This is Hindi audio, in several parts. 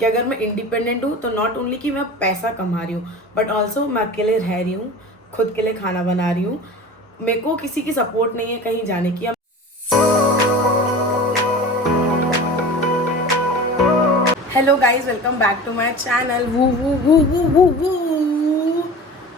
कि अगर मैं इंडिपेंडेंट हूँ तो नॉट ओनली कि मैं पैसा कमा रही हूँ, बट ऑल्सो मैं अकेले रह रही हूँ, खुद के लिए खाना बना रही हूँ, मेरे को किसी की सपोर्ट नहीं है कहीं जाने की। Hello guys, welcome back to my channel. Woo woo woo woo woo woo.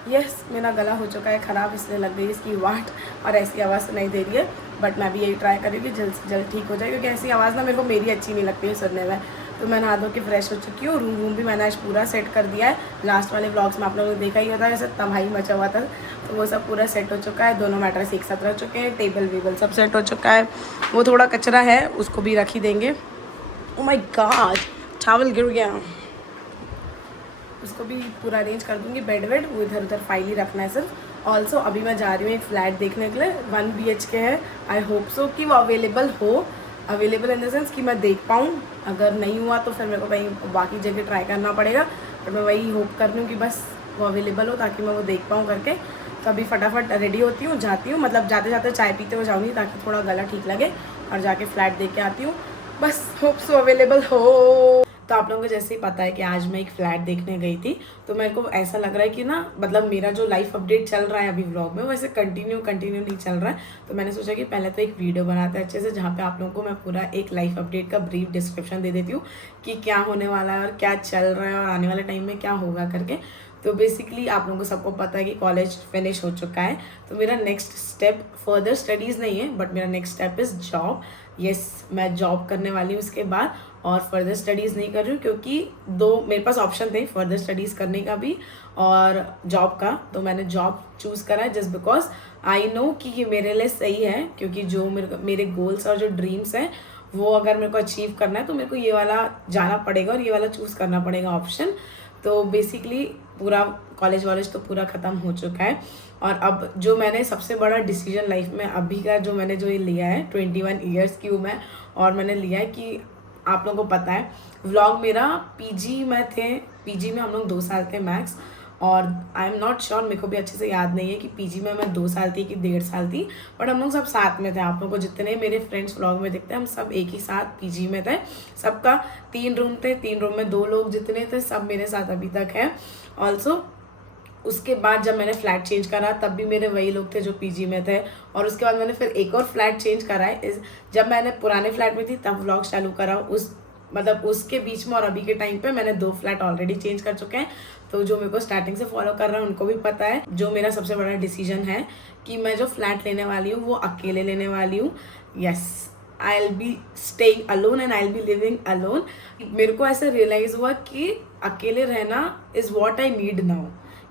Yes, मेरा गला हो चुका है ख़राब, इसलिए लग गई इसकी वाट और ऐसी आवाज़ सुनाई दे रही है। बट मैं भी यही ट्राई करूँगी कि जल्द से जल्द ठीक हो जाए, क्योंकि ऐसी आवाज़ ना मेरे को मेरी अच्छी नहीं लगती है सुनने में। तो मैं नहा धो के फ्रेश हो चुकी हूँ। रूम वूम भी मैंने आज पूरा सेट कर दिया है। लास्ट वाले व्लॉग्स में आप लोगों ने देखा ही होता है, ऐसे तबाही मचा हुआ था, तो वो सब पूरा सेट हो चुका है। दोनों मैटर्स एक साथ रह चुके हैं, टेबल वेबल सब सेट हो चुका है। वो थोड़ा कचरा है, उसको भी रख ही देंगे। ओ माय गॉड, चावल गिर गया, उसको भी पूरा अरेंज कर दूंगी। बेड वेड वो इधर उधर फाइल ही रखना है सिर्फ। ऑल्सो अभी मैं जा रही हूँ एक फ्लैट देखने के लिए, 1 BHK है। आई होप सो कि वो अवेलेबल हो, अवेलेबल इन द सेंस कि मैं देख पाऊँ। अगर नहीं हुआ तो फिर मेरे को कहीं बाकी जगह ट्राई करना पड़ेगा, बट मैं वही होप कर रही हूँ कि बस वो अवेलेबल हो ताकि मैं वो देख पाऊँ करके। तो अभी फटाफट रेडी होती हूँ, जाती हूँ, मतलब जाते जाते चाय पीते हुए जाऊँगी ताकि थोड़ा गला ठीक लगे, और जाके फ्लैट देख के आती हूँ। बस होप सो अवेलेबल हो। तो आप लोगों को जैसे ही पता है कि आज मैं एक फ्लैट देखने गई थी, तो मेरे को ऐसा लग रहा है कि ना, मतलब मेरा जो लाइफ अपडेट चल रहा है अभी व्लॉग में, वैसे कंटिन्यू नहीं चल रहा है। तो मैंने सोचा कि पहले तो एक वीडियो बनाते हैं अच्छे से, जहाँ पे आप लोगों को मैं पूरा एक लाइफ अपडेट का ब्रीफ डिस्क्रिप्शन दे देती हूँ कि क्या होने वाला है और क्या चल रहा है और आने वाले टाइम में क्या होगा करके। तो बेसिकली आप लोगों को सबको पता है कि कॉलेज फिनिश हो चुका है, तो मेरा नेक्स्ट स्टेप फर्दर स्टडीज़ नहीं है, बट मेरा next step is job. Yes, मैं जॉब करने वाली हूँ इसके बाद, और फर्दर स्टडीज़ नहीं कर रही हूँ, क्योंकि दो मेरे पास ऑप्शन थे, फर्दर स्टडीज़ करने का भी और जॉब का। तो मैंने जॉब चूज़ करा है जस्ट बिकॉज आई नो कि ये मेरे लिए सही है, क्योंकि जो मेरे गोल्स और जो ड्रीम्स हैं वो अगर मेरे को अचीव करना है तो मेरे को ये वाला जाना पड़ेगा और ये वाला चूज़ करना पड़ेगा ऑप्शन। तो बेसिकली पूरा कॉलेज वॉलेज तो पूरा ख़त्म हो चुका है, और अब जो मैंने सबसे बड़ा डिसीजन लाइफ में अभी का जो ये लिया है, 21 ईयर्स की हूँ मैं, और मैंने लिया है कि आप लोगों को पता है व्लॉग मेरा पीजी में थे, पीजी में हम लोग 2 साल थे मैक्स। और आई एम नॉट श्योर, मेरे को भी अच्छे से याद नहीं है कि पीजी में मैं 2 साल थी कि 1.5 साल थी, बट हम लोग सब साथ में थे। आप लोगों को जितने मेरे फ्रेंड्स व्लॉग में दिखते हैं, हम सब एक ही साथ पीजी में थे। सबका 3 रूम थे, 3 रूम में 2 लोग जितने थे सब मेरे साथ अभी तक हैं। ऑल्सो उसके बाद जब मैंने फ्लैट चेंज करा तब भी मेरे वही लोग थे जो पीजी में थे, और उसके बाद मैंने फिर एक और फ्लैट चेंज करा है। जब मैंने पुराने फ्लैट में थी तब व्लॉग चालू करा, उस मतलब उसके बीच में और अभी के टाइम पे मैंने 2 फ्लैट ऑलरेडी चेंज कर चुके हैं। तो जो मेरे को स्टार्टिंग से फॉलो कर रहा है उनको भी पता है, जो मेरा सबसे बड़ा डिसीजन है कि मैं जो फ्लैट लेने वाली हूँ वो अकेले लेने वाली हूँ। Yes, I will be staying alone and I will be living alone. मेरे को ऐसे रियलाइज हुआ कि अकेले रहना is what I need now,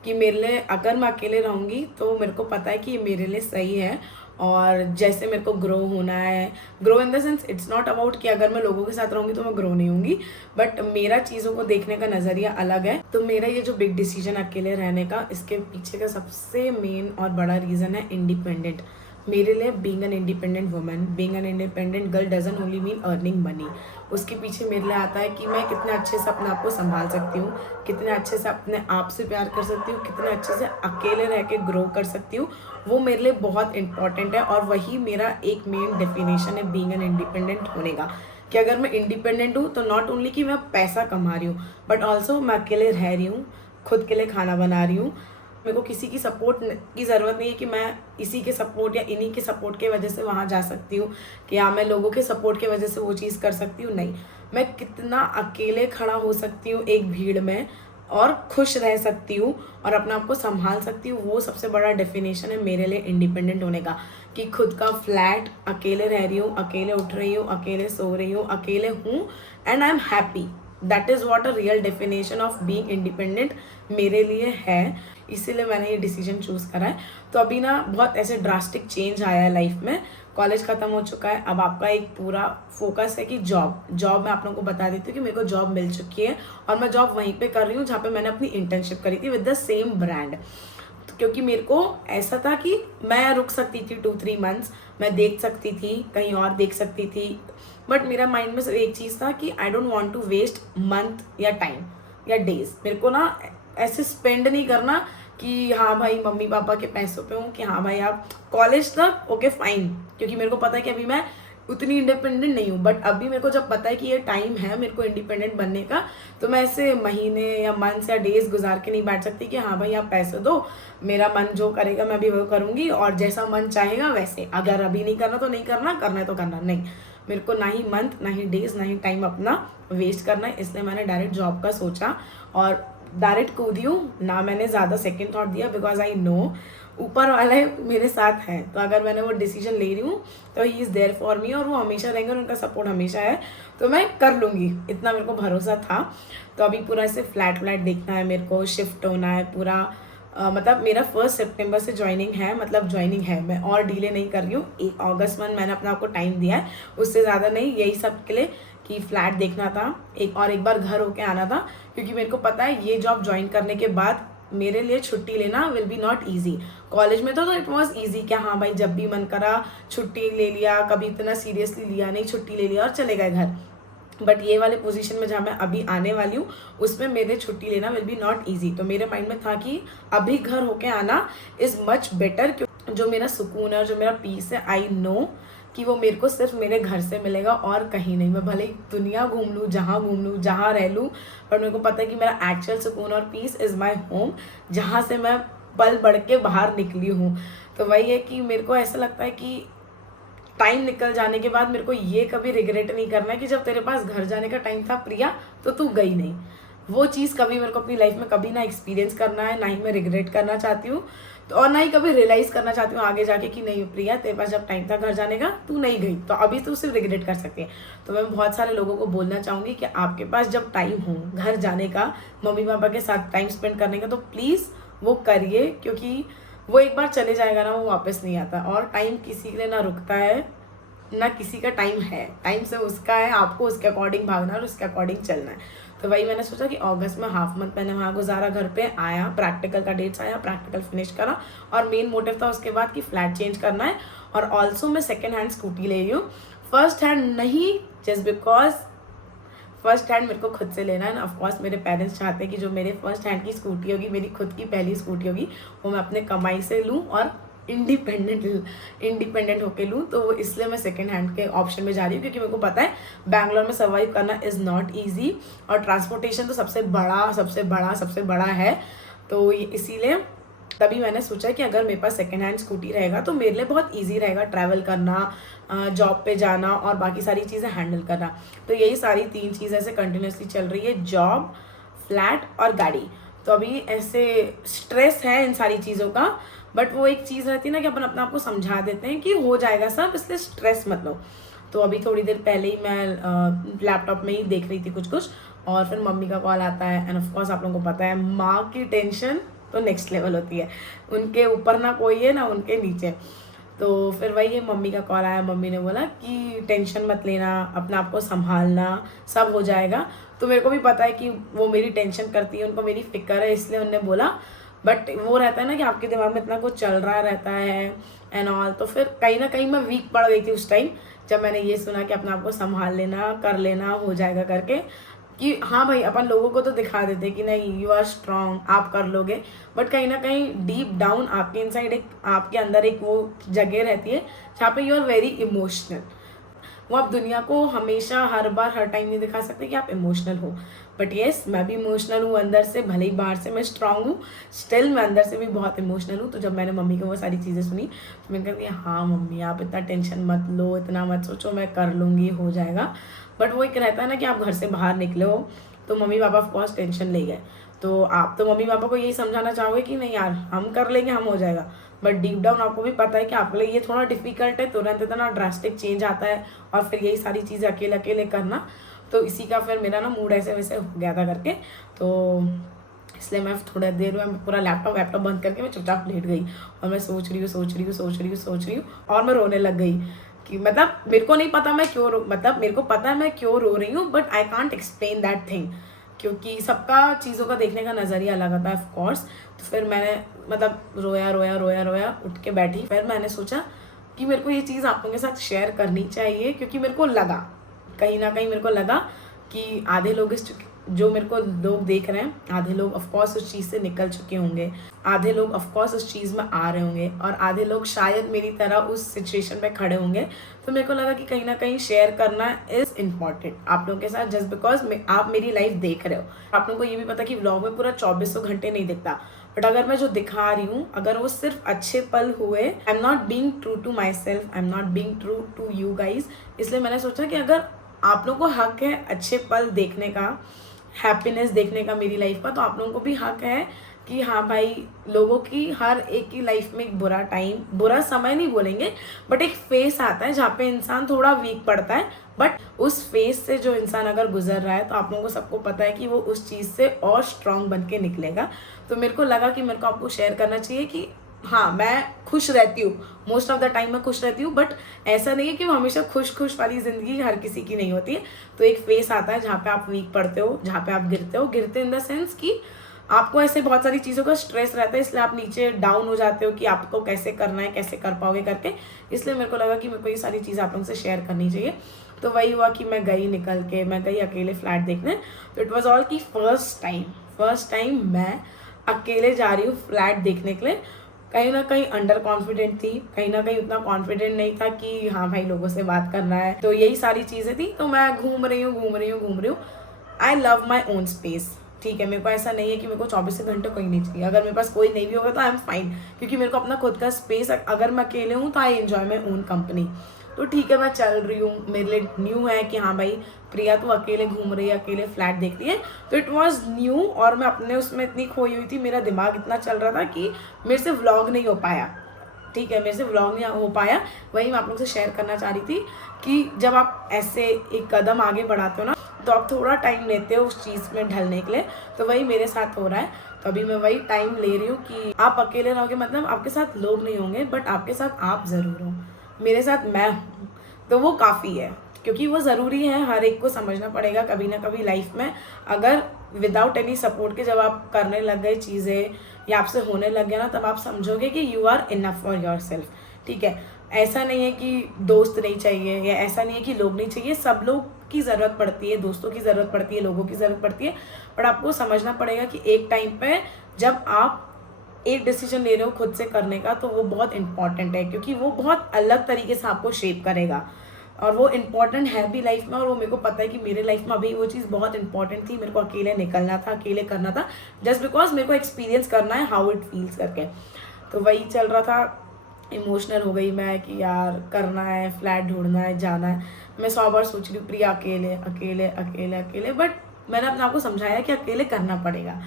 कि मेरे लिए अगर मैं अकेले रहूँगी तो मेरे को पता है कि ये मेरे लिए सही है। और जैसे मेरे को ग्रो होना है, grow in the sense it's not about कि अगर मैं लोगों के साथ रहूँगी तो मैं ग्रो नहीं होंगी, बट मेरा चीज़ों को देखने का नज़रिया अलग है। तो मेरा ये जो बिग डिसीजन अकेले रहने का, इसके पीछे का सबसे मेन और बड़ा रीज़न है इंडिपेंडेंट। मेरे लिए being an independent woman, being an independent girl doesn't only mean earning money. उसके पीछे मेरे लिए आता है कि मैं कितने अच्छे से अपने आप को संभाल सकती हूँ, कितने अच्छे से अपने आप से प्यार कर सकती हूँ, कितने अच्छे से अकेले रह के ग्रो कर सकती हूँ। वो मेरे लिए बहुत इंपॉर्टेंट है, और वही मेरा एक मेन डेफिनेशन है बीइंग एन इंडिपेंडेंट होने का, कि अगर मैं इंडिपेंडेंट हूँ तो नॉट ओनली कि मैं पैसा कमा रही हूँ, बट ऑल्सो मैं अकेले रह रही हूँ, खुद के लिए खाना बना रही हूँ। मेरे को किसी की सपोर्ट की ज़रूरत नहीं है कि मैं इसी के सपोर्ट या इन्हीं के सपोर्ट के वजह से वहाँ जा सकती हूँ, कि या मैं लोगों के सपोर्ट के वजह से वो चीज़ कर सकती हूँ। नहीं, मैं कितना अकेले खड़ा हो सकती हूँ एक भीड़ में और खुश रह सकती हूँ और अपने आप को संभाल सकती हूँ, वो सबसे बड़ा डेफिनेशन है मेरे लिए इंडिपेंडेंट होने का। कि खुद का फ्लैट, अकेले रह रही हूँ, अकेले उठ रही हूँ, अकेले सो रही हूँ, अकेले हूँ, and I am happy. That is what a real definition of being independent मेरे लिए है। इसीलिए मैंने ये डिसीजन चूज़ करा है। तो अभी ना बहुत ऐसे ड्रास्टिक चेंज आया है लाइफ में, कॉलेज ख़त्म हो चुका है, अब आपका एक पूरा फोकस है कि जॉब मैं आप लोगों को बता देती हूँ कि मेरे को जॉब मिल चुकी है, और मैं जॉब वहीं पे कर रही हूँ जहाँ पे मैंने अपनी इंटर्नशिप करी थी विद द सेम ब्रांड। क्योंकि मेरे को ऐसा था कि मैं रुक सकती थी 2-3 मंथ्स, मैं देख सकती थी, कहीं और देख सकती थी, बट मेरा माइंड में सिर्फ एक चीज़ था कि I don't want to waste month या टाइम या डेज। मेरे को ना ऐसे स्पेंड नहीं करना कि हाँ भाई मम्मी पापा के पैसों पे हूँ, कि हाँ भाई आप कॉलेज तक ओके फाइन, क्योंकि मेरे को पता है कि अभी मैं उतनी इंडिपेंडेंट नहीं हूँ, बट अभी मेरे को जब पता है कि ये टाइम है मेरे को इंडिपेंडेंट बनने का, तो मैं ऐसे महीने या मंथ्स या डेज गुजार के नहीं बैठ सकती कि हाँ भाई आप पैसे दो, मेरा मन जो करेगा मैं भी वो करूँगी और जैसा मन चाहेगा वैसे, अगर अभी नहीं करना तो नहीं करना, करना है तो करना नहीं। मेरे को ना ही मंथ, ना ही डेज, ना ही टाइम अपना वेस्ट करना है, इसलिए मैंने डायरेक्ट जॉब का सोचा और डायरेक्ट कूदी हूँ ना। मैंने ज़्यादा सेकेंड थॉट दिया बिकॉज आई नो ऊपर वाले मेरे साथ हैं, तो अगर मैंने वो डिसीजन ले रही हूँ तो he is there for me और वो हमेशा रहेंगे और उनका सपोर्ट हमेशा है, तो मैं कर लूँगी, इतना मेरे को भरोसा था। तो अभी पूरा ऐसे फ्लैट देखना है मेरे को, शिफ्ट होना है पूरा। मतलब मेरा 1 सितंबर से ज्वाइनिंग है, मतलब ज्वाइनिंग है, मैं और डिले नहीं कर रही हूँ। 1 अगस्त में मैंने अपना आपको टाइम दिया है, उससे ज़्यादा नहीं, यही सब के लिए कि फ्लैट देखना था एक बार घर होके आना था, क्योंकि मेरे को पता है ये जॉब ज्वाइन करने के बाद मेरे लिए छुट्टी लेना will be not easy. College में तो इट वॉज ईजी, क्या हाँ भाई जब भी मन करा छुट्टी ले लिया, कभी इतना सीरियसली लिया नहीं, छुट्टी ले लिया और चले गए घर। बट ये वाले पोजीशन में जहाँ मैं अभी आने वाली हूँ उसमें मेरे छुट्टी लेना विल बी नॉट ईजी। तो मेरे माइंड में था कि अभी घर होके आना इज़ मच बेटर, जो मेरा सुकून है और जो मेरा पीस है, आई नो कि वो मेरे को सिर्फ मेरे घर से मिलेगा और कहीं नहीं। मैं भले ही दुनिया घूम लूँ, जहाँ रह लूँ, पर मेरे को पता है कि मेरा एक्चुअल सुकून और पीस इज़ माई होम, जहाँ से मैं पल बढ़ के बाहर निकली हूँ। तो वही है कि मेरे को ऐसा लगता है कि टाइम निकल जाने के बाद मेरे को ये कभी रिग्रेट नहीं करना है कि जब तेरे पास घर जाने का टाइम था प्रिया तो तू गई नहीं। वो चीज़ कभी मेरे को अपनी लाइफ में कभी ना एक्सपीरियंस करना है, ना ही मैं रिग्रेट करना चाहती हूँ, तो और ना ही कभी रियलाइज़ करना चाहती हूँ आगे जाके कि नहीं प्रिया तेरे पास जब टाइम था घर जाने का तू नहीं गई, तो अभी तू सिर्फ रिग्रेट कर सकती है। तो मैं बहुत सारे लोगों को बोलना चाहूँगी कि आपके पास जब टाइम हो घर जाने का, मम्मी पापा के साथ टाइम स्पेंड करने का, तो प्लीज़ वो करिए, क्योंकि वो एक बार चले जाएगा ना, वो वापस नहीं आता। और टाइम किसी के लिए ना रुकता है ना किसी का टाइम है, टाइम से उसका है, आपको उसके अकॉर्डिंग भागना और उसके अकॉर्डिंग चलना है। तो वही मैंने सोचा कि अगस्त में हाफ मंथ मैंने वहाँ गुजारा, घर पे आया, प्रैक्टिकल का डेट्स आया, प्रैक्टिकल फिनिश करा, और मेन मोटिव था उसके बाद कि फ्लैट चेंज करना है। और ऑल्सो मैं सेकेंड हैंड स्कूटी ले रही हूँ, फर्स्ट हैंड नहीं, जस्ट बिकॉज फर्स्ट हैंड मेरे को खुद से लेना है ना। ऑफकोर्स मेरे पेरेंट्स चाहते हैं कि जो मेरे फर्स्ट हैंड की स्कूटी होगी, मेरी खुद की पहली स्कूटी होगी, वो मैं अपने कमाई से लूँ और इंडिपेंडेंट होके लूँ। तो इसलिए मैं सेकेंड हैंड के ऑप्शन में जा रही हूँ, क्योंकि मेरे को पता है बैंगलोर में सर्वाइव करना इज़ नॉट ईजी, और ट्रांसपोर्टेशन तो सबसे बड़ा है। तो इसीलिए तभी मैंने सोचा कि अगर मेरे पास सेकेंड हैंड स्कूटी रहेगा तो मेरे लिए बहुत ईजी रहेगा ट्रैवल करना, जॉब पे जाना और बाकी सारी चीज़ें हैंडल करना। तो यही सारी 3 चीज़ ऐसे कंटिन्यूसली चल रही है, जॉब, फ्लैट और गाड़ी। तो अभी ऐसे स्ट्रेस है इन सारी चीज़ों का, बट वो एक चीज़ रहती है ना कि अपन अपने आप को समझा देते हैं कि हो जाएगा सब, इसलिए स्ट्रेस मत लो। तो अभी थोड़ी देर पहले ही मैं लैपटॉप में ही देख रही थी कुछ, और फिर मम्मी का कॉल आता है। एंड ऑफकोर्स आप लोगों को पता है माँ की टेंशन तो नेक्स्ट लेवल होती है, उनके ऊपर ना कोई है ना उनके नीचे। तो फिर वही है, मम्मी का कॉल आया, मम्मी ने बोला कि टेंशन मत लेना, अपने आप को संभालना, सब हो जाएगा। तो मेरे को भी पता है कि वो मेरी टेंशन करती है, उनको मेरी फिक्र है, इसलिए उन्होंने बोला। बट वो रहता है ना कि आपके दिमाग में इतना कुछ चल रहा रहता है एंड ऑल, तो फिर कहीं ना कहीं मैं वीक पड़ गई थी उस टाइम, जब मैंने ये सुना कि अपने आप को संभाल लेना, कर लेना, हो जाएगा करके। कि हाँ भाई अपन लोगों को तो दिखा देते कि नहीं यू आर स्ट्रांग, आप कर लोगे, बट कहीं ना कहीं डीप डाउन आपके इनसाइड एक, आपके अंदर एक वो जगह रहती है जहाँ पे यू आर वेरी इमोशनल। वो आप दुनिया को हमेशा हर बार हर टाइम नहीं दिखा सकते कि आप इमोशनल हो, बट येस मैं भी इमोशनल हूँ अंदर से, भले ही बाहर से मैं स्ट्रांग हूँ, स्टिल मैं अंदर से भी बहुत इमोशनल हूँ। तो जब मैंने मम्मी को वो सारी चीज़ें सुनी तो मैंने कहा हाँ मम्मी आप इतना टेंशन मत लो, इतना मत सोचो, मैं कर लूँगी, हो जाएगा। बट वो एक रहता है ना कि आप घर से बाहर निकले हो, तो मम्मी पापा ऑफकोर्स टेंशन ले गए। तो आप तो मम्मी पापा को यही समझाना चाहोगे कि नहीं यार हम कर लेंगे, हम हो जाएगा, बट डीप डाउन आपको भी पता है कि आपके लिए ये थोड़ा डिफिकल्ट है, तुरंत इतना ड्रास्टिक चेंज आता है और फिर यही सारी चीज़ें अकेले अकेले करना। तो इसी का फिर मेरा ना मूड ऐसे वैसे हो गया था करके, तो इसलिए मैं थोड़ा देर में पूरा लैपटॉप बंद करके मैं चुपचाप लेट गई, और मैं सोच रही हूँ और मैं रोने लग गई कि मतलब मेरे को नहीं पता मैं क्यों मतलब मेरे को पता है मैं क्यों रो रही हूँ, but I can't explain that thing, क्योंकि सबका चीज़ों का देखने का नज़रिया अलग आता है ऑफकोर्स। तो फिर मैंने मतलब रोया, उठ के बैठी। फिर मैंने सोचा कि मेरे को ये चीज़ आप लोगों के साथ शेयर करनी चाहिए, क्योंकि मेरे को लगा कहीं ना कहीं मेरे को लगा कि आधे लोग इस जो मेरे को लोग देख रहे हैं, आधे लोग ऑफकोर्स उस चीज़ से निकल चुके होंगे, आधे लोग ऑफकोर्स उस चीज़ में आ रहे होंगे और आधे लोग शायद मेरी तरह उस सिचुएशन में खड़े होंगे। तो मेरे को लगा कि कहीं ना कहीं शेयर करना इज़ इम्पॉर्टेंट आप लोगों के साथ, जस्ट बिकॉज आप मेरी लाइफ देख रहे हो। आप लोगों को ये भी पता कि व्लॉग में पूरा 2400 घंटे नहीं दिखता, बट अगर मैं जो दिखा रही हूँ अगर वो सिर्फ अच्छे पल हुए, I am not being true to myself, I am not being true to you guys. इसलिए मैंने सोचा कि अगर आप लोगों को हक है अच्छे पल देखने का, हैप्पीनेस देखने का मेरी लाइफ का, तो आप लोगों को भी हक है कि हाँ भाई, लोगों की हर एक की लाइफ में एक बुरा टाइम, बुरा समय नहीं बोलेंगे, बट एक फेस आता है जहाँ पे इंसान थोड़ा वीक पड़ता है, बट उस फेस से जो इंसान अगर गुजर रहा है तो आप लोगों को सबको पता है कि वो उस चीज़ से और स्ट्रांग बन के निकलेगा। तो मेरे को लगा कि मेरे को आपको शेयर करना चाहिए कि हाँ, मैं खुश रहती हूँ, मोस्ट ऑफ द टाइम मैं खुश रहती हूँ, बट ऐसा नहीं है कि वो हमेशा खुश वाली ज़िंदगी हर किसी की नहीं होती है। तो एक फेस आता है जहाँ पे आप वीक पड़ते हो, जहाँ पे आप गिरते इन द सेंस कि आपको ऐसे बहुत सारी चीज़ों का स्ट्रेस रहता है, इसलिए आप नीचे डाउन हो जाते हो कि आपको कैसे करना है, कैसे कर पाओगे करके। इसलिए मेरे को लगा कि मेरे को ये सारी चीज़ें आप लोगों से शेयर करनी चाहिए। तो वही हुआ कि मैं गई अकेले फ्लैट देखने। तो इट वॉज ऑल की फर्स्ट टाइम मैं अकेले जा रही हूँ फ्लैट देखने के लिए। कहीं ना कहीं अंडर कॉन्फिडेंट थी, कहीं ना कहीं उतना कॉन्फिडेंट नहीं था कि हाँ भाई लोगों से बात करना है। तो यही सारी चीज़ें थी। तो मैं घूम रही हूँ। I love my own space, ठीक है। मेरे को ऐसा नहीं है कि मेरे को 24 घंटे कोई नहीं चाहिए। अगर मेरे पास कोई नहीं भी होगा तो आई एम फाइन, क्योंकि मेरे को अपना खुद का स्पेस, अगर मैं अकेले हूँ तो I enjoy my own company. तो ठीक है, मैं चल रही हूँ, मेरे लिए न्यू है कि हाँ भाई प्रिया तो अकेले घूम रही है, अकेले फ्लैट देख रही है। तो इट वॉज न्यू और मैं अपने उसमें इतनी खोई हुई थी, मेरा दिमाग इतना चल रहा था कि मेरे से व्लॉग नहीं हो पाया, ठीक है, मेरे से व्लॉग नहीं हो पाया। वही मैं आप लोगों से शेयर करना चाह रही थी कि जब आप ऐसे एक कदम आगे बढ़ाते हो ना, तो आप थोड़ा टाइम लेते हो उस चीज़ में ढलने के लिए। तो वही मेरे साथ हो रहा है। तो अभी मैं वही टाइम ले रही हूँ कि आप अकेले रहोगे, मतलब आपके साथ लोग नहीं होंगे, बट आपके साथ आप ज़रूर हो। मेरे साथ मैं हूँ, तो वो काफ़ी है, क्योंकि वो ज़रूरी है। हर एक को समझना पड़ेगा कभी ना कभी लाइफ में, अगर विदाउट एनी सपोर्ट के जब आप करने लग गए चीज़ें या आपसे होने लग गया ना, तब आप समझोगे कि you are enough for yourself, ठीक है। ऐसा नहीं है कि दोस्त नहीं चाहिए या ऐसा नहीं है कि लोग नहीं चाहिए, सब लोग की ज़रूरत पड़ती है, दोस्तों की ज़रूरत पड़ती है, लोगों की ज़रूरत पड़ती है। बट आपको समझना पड़ेगा कि एक टाइम पे जब आप एक डिसीजन ले रहे हो खुद से करने का, तो वो बहुत इंपॉर्टेंट है, क्योंकि वो बहुत अलग तरीके से आपको शेप करेगा और वो इम्पॉर्टेंट है भी लाइफ में। और वो मेरे को पता है कि मेरे लाइफ में अभी वो चीज़ बहुत इंपॉर्टेंट थी। मेरे को अकेले निकलना था, अकेले करना था, जस्ट बिकॉज मेरे को एक्सपीरियंस करना है हाउ इट फील्स करके। तो वही चल रहा था। इमोशनल हो गई मैं कि यार करना है, फ्लैट ढूंढना है, जाना है। मैं 100 बार सोच रही हूँ प्रिया अकेले, बट मैंने अपने आप को समझाया कि अकेले करना पड़ेगा।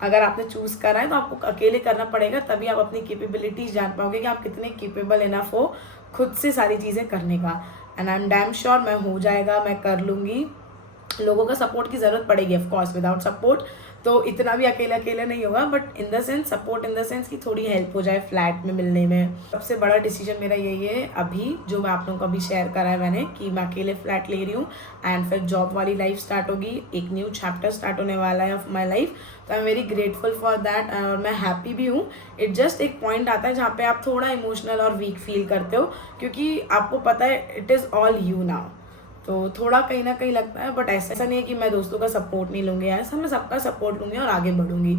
अगर आपने चूज़ करा है तो आपको अकेले करना पड़ेगा, तभी आप अपनी कैपेबिलिटीज जान पाओगे कि आप कितने कैपेबल इनफ हो खुद से सारी चीज़ें करने का। And I am damn sure मैं हो जाएगा, मैं कर लूँगी। लोगों का सपोर्ट की ज़रूरत पड़ेगी, ऑफ कोर्स। विदाउट सपोर्ट तो इतना भी अकेले नहीं होगा, but in the sense support in the sense कि थोड़ी हेल्प हो जाए फ्लैट में मिलने में। सबसे बड़ा डिसीजन मेरा यही है अभी, जो मैं आप लोगों को अभी शेयर करा है मैंने, कि मैं अकेले फ्लैट ले रही हूँ। एंड फिर जॉब वाली लाइफ स्टार्ट होगी, एक न्यू चैप्टर स्टार्ट होने वाला है ऑफ माई लाइफ। तो I am very grateful for that और मैं हैप्पी भी हूँ। इट जस्ट एक पॉइंट आता है जहाँ पे आप थोड़ा इमोशनल और वीक फील करते हो, क्योंकि आपको पता है it is all you now. तो थोड़ा कहीं ना कहीं लगता है, बट ऐसा नहीं है कि मैं दोस्तों का सपोर्ट नहीं लूँगी, ऐसा मैं सबका सपोर्ट लूँगी और आगे बढ़ूँगी।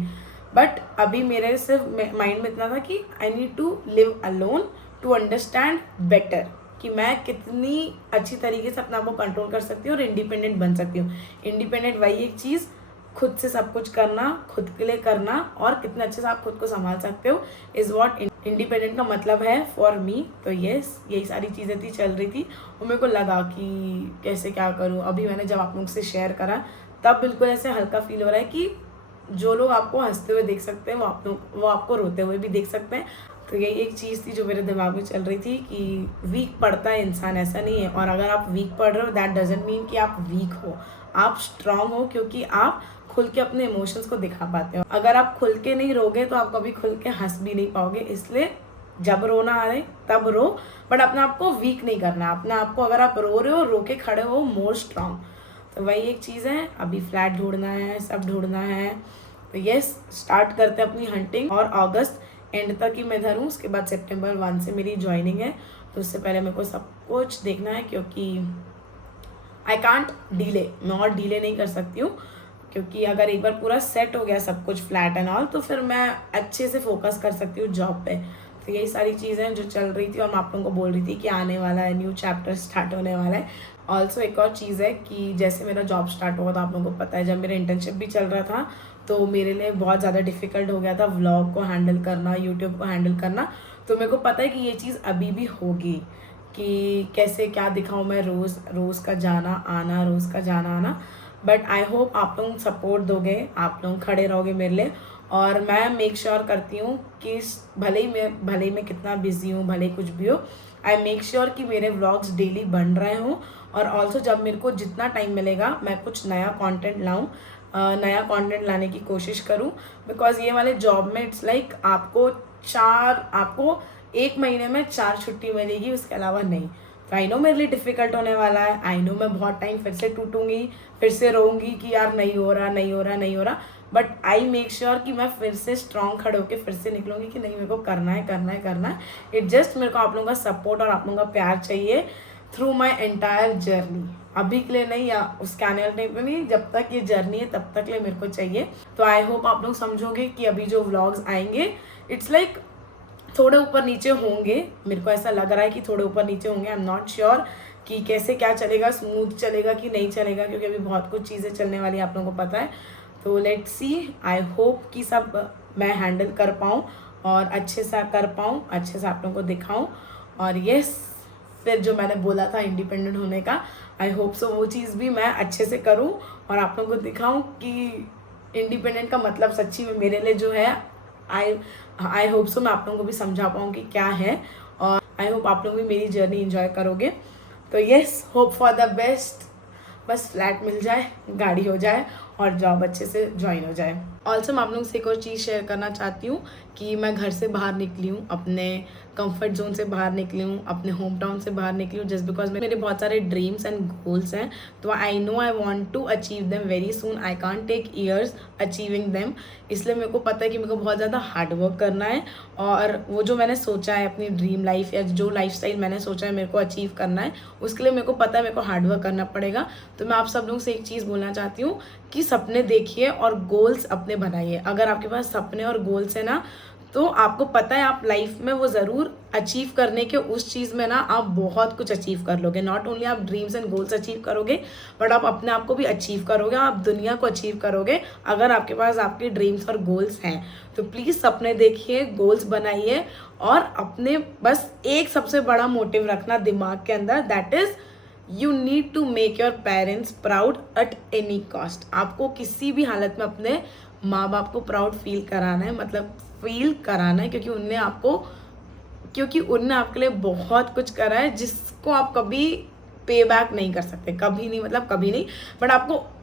बट अभी मेरे सिर्फ माइंड में इतना था कि I need to live alone to understand better कि मैं कितनी अच्छी तरीके से अपने आप को कंट्रोल कर सकती हूँ और इंडिपेंडेंट बन सकती हूँ। इंडिपेंडेंट वही एक चीज़, खुद से सब कुछ करना, खुद के लिए करना, और कितने अच्छे से आप खुद को संभाल सकते हो इज़ वॉट इंडिपेंडेंट का मतलब है फॉर मी। तो यस, यही सारी चीज़ें थी, चल रही थी, और मेरे को लगा कि कैसे क्या करूँ। अभी मैंने जब आप लोग से शेयर करा तब बिल्कुल ऐसे हल्का फील हो रहा है कि जो लोग आपको हंसते हुए देख सकते हैं वो आपको रोते हुए भी देख सकते हैं। तो यही एक चीज़ थी जो मेरे दिमाग में चल रही थी कि वीक पड़ता है इंसान, ऐसा नहीं है। और अगर आप वीक पड़ रहे हो दैट डजंट मीन कि आप वीक हो, आप स्ट्रांग हो, क्योंकि आप खुल के अपने इमोशंस को दिखा पाते हो। अगर आप खुल के नहीं रोगे तो आप कभी खुल के हंस भी नहीं पाओगे। इसलिए जब रोना आए तब रो, बट अपने आप को वीक नहीं करना। अपने आप को अगर आप रो रहे हो, रो के खड़े हो, मोर स्ट्रांग। तो वही एक चीज़ है। अभी फ्लैट ढूंढना है, सब ढूंढना है। तो यस, स्टार्ट करते हैं अपनी हंटिंग, और अगस्त एंड तक ही मैं इधर हूँ। उसके बाद सितंबर 1 से मेरी ज्वाइनिंग है। तो उससे पहले मेरे को सब कुछ देखना है, क्योंकि आई कांट डिले, मैं और डिले नहीं कर सकती हूँ। क्योंकि अगर एक बार पूरा सेट हो गया सब कुछ फ्लैट एंड ऑल, तो फिर मैं अच्छे से फोकस कर सकती हूँ जॉब पे। तो यही सारी चीज़ें जो चल रही थी और मैं आप लोगों को बोल रही थी कि आने वाला है, न्यू चैप्टर स्टार्ट होने वाला है। ऑल्सो एक और चीज़ है कि जैसे मेरा जॉब स्टार्ट हुआ था, आप लोगों को पता है, जब मेरा इंटर्नशिप भी चल रहा था तो मेरे लिए बहुत ज़्यादा डिफ़िकल्ट हो गया था व्लॉग को हैंडल करना, यूट्यूब को हैंडल करना। तो मेरे को पता है कि ये चीज़ अभी भी होगी कि कैसे क्या दिखाऊँ मैं, रोज़ का जाना आना, रोज़ का जाना आना। बट आई होप आप लोग सपोर्ट दोगे, आप लोग खड़े रहोगे मेरे लिए, और मैं मेक श्योर करती हूँ कि भले ही मैं कितना बिजी हूँ, भले कुछ भी हो, आई मेक श्योर कि मेरे व्लॉग्स डेली बन रहे हों। और ऑल्सो जब मेरे को जितना टाइम मिलेगा मैं कुछ नया कंटेंट लाऊं, नया कंटेंट लाने की कोशिश करूं। बिकॉज ये वाले जॉब में इट्स लाइक आपको 1 महीने में 4 छुट्टी मिलेगी, उसके अलावा नहीं। तो आई नो मेरे लिए डिफ़िकल्ट होने वाला है, आई नो मैं बहुत टाइम फिर से टूटूंगी, फिर से रोऊंगी कि यार नहीं हो रहा। बट आई मेक श्योर कि मैं फिर से स्ट्रॉन्ग खड़े होकर फिर से निकलूंगी कि नहीं, मेरे को करना है। इट जस्ट मेरे को आप लोगों का सपोर्ट और आप लोगों का प्यार चाहिए थ्रू माई एंटायर जर्नी। अभी के लिए नहीं, या उसके आने वाले टाइम पे नहीं, जब तक ये जर्नी है तब तक लिए मेरे को चाहिए। तो आई होप आप लोग समझोगे कि अभी जो व्लॉग्स आएंगे इट्स लाइक थोड़े ऊपर नीचे होंगे। मेरे को ऐसा लग रहा है कि थोड़े ऊपर नीचे होंगे। आई एम नॉट श्योर कि कैसे क्या चलेगा, स्मूथ चलेगा कि नहीं चलेगा, क्योंकि अभी बहुत कुछ चीज़ें चलने वाली आप लोगों को पता है। तो लेट्स सी, आई होप कि सब मैं हैंडल कर पाऊँ और अच्छे से कर पाऊँ, अच्छे से आप लोगों को दिखाऊँ। और यस, फिर जो मैंने बोला था इंडिपेंडेंट होने का, आई होप सो वो चीज़ भी मैं अच्छे से करूँ और आप लोगों को दिखाऊँ कि इंडिपेंडेंट का मतलब सच्ची में मेरे लिए जो है, आई होप सो मैं आप लोगों को भी समझा पाऊँ कि क्या है। और आई होप आप लोग भी मेरी जर्नी इंजॉय करोगे। तो yes, hope for the best. बस फ्लैट मिल जाए, गाड़ी हो जाए और जॉब अच्छे से ज्वाइन हो जाए। ऑल्सो मैं आप लोगों से एक और चीज़ शेयर करना चाहती हूँ कि मैं घर से बाहर निकली हूँ, अपने कंफर्ट जोन से बाहर निकली हूँ, अपने होम टाउन से बाहर निकली हूँ, जस्ट बिकॉज मेरे बहुत सारे ड्रीम्स एंड गोल्स हैं। तो I know I want to achieve them very soon, I can't take years achieving them. इसलिए मेरे को पता है कि मेरे को बहुत ज़्यादा हार्ड वर्क करना है, और वो जो मैंने सोचा है अपनी ड्रीम लाइफ या जो लाइफस्टाइल मैंने सोचा है मेरे को अचीव करना है, उसके लिए मेरे को पता है मेरे को हार्ड वर्क करना पड़ेगा। तो मैं आप सब लोगों से एक चीज़ बोलना चाहती हूँ कि सपने देखिए और गोल्स अपने बनाइए। अगर आपके पास सपने और गोल्स है ना, तो आपको पता है आप लाइफ में वो ज़रूर अचीव करने के उस चीज़ में ना आप बहुत कुछ अचीव कर लोगे। नॉट ओनली आप ड्रीम्स एंड गोल्स अचीव करोगे, बट आप अपने आप को भी अचीव करोगे, आप दुनिया को अचीव करोगे अगर आपके पास आपके ड्रीम्स और गोल्स हैं। तो प्लीज़ सपने देखिए, गोल्स बनाइए, और अपने बस एक सबसे बड़ा मोटिव रखना दिमाग के अंदर, that is you need to make your parents proud at any cost. आपको किसी भी हालत में अपने माँ बाप को प्राउड फील कराना है, मतलब फील कराना है, क्योंकि उनने आपके लिए बहुत कुछ करा है जिसको आप कभी पे बैक नहीं कर सकते, कभी नहीं, मतलब कभी नहीं।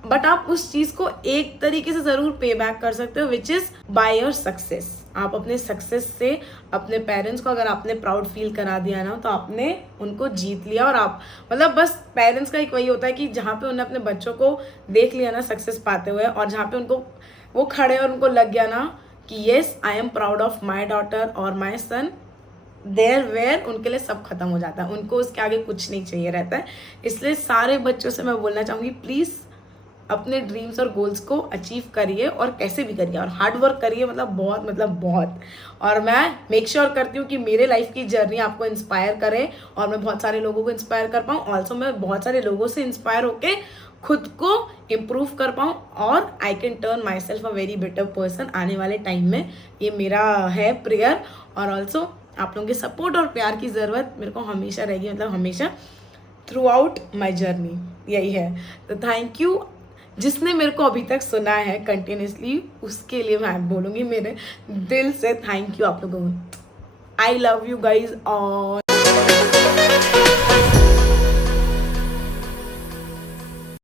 बट आप उस चीज़ को एक तरीके से ज़रूर पे बैक कर सकते हो, which is by your success. आप अपने सक्सेस से अपने पेरेंट्स को अगर आपने प्राउड फील करा दिया ना, तो आपने उनको जीत लिया। और आप मतलब बस पेरेंट्स का एक वही होता है कि जहाँ पे उन्हें अपने बच्चों को देख लिया ना सक्सेस पाते हुए, और जहाँ पे उनको वो खड़े और उनको लग गया ना कि yes I am proud of my daughter और माई सन, देयर वेयर उनके लिए सब खत्म हो जाता है, उनको उसके आगे कुछ नहीं चाहिए रहता है। इसलिए सारे बच्चों से मैं बोलना चाहूँगी, प्लीज़ अपने ड्रीम्स और गोल्स को अचीव करिए, और कैसे भी करिए, और हार्ड वर्क करिए, मतलब बहुत। और मैं मेक श्योर करती हूँ कि मेरे लाइफ की जर्नी आपको इंस्पायर करे और मैं बहुत सारे लोगों को इंस्पायर कर पाऊँ। ऑल्सो मैं बहुत सारे लोगों से इंस्पायर होके खुद को इम्प्रूव कर पाऊँ, और I can turn my self a very better person आने वाले टाइम में। ये मेरा है प्रेयर। और ऑल्सो आप लोगों के सपोर्ट और प्यार की ज़रूरत मेरे को हमेशा रहेगी, मतलब हमेशा थ्रू आउट माई जर्नी, यही है। तो थैंक यू जिसने मेरे को अभी तक सुना है कंटिन्यूसली, उसके लिए मैं बोलूँगी मेरे दिल से थैंक यू आप लोगों को। I love you guys all.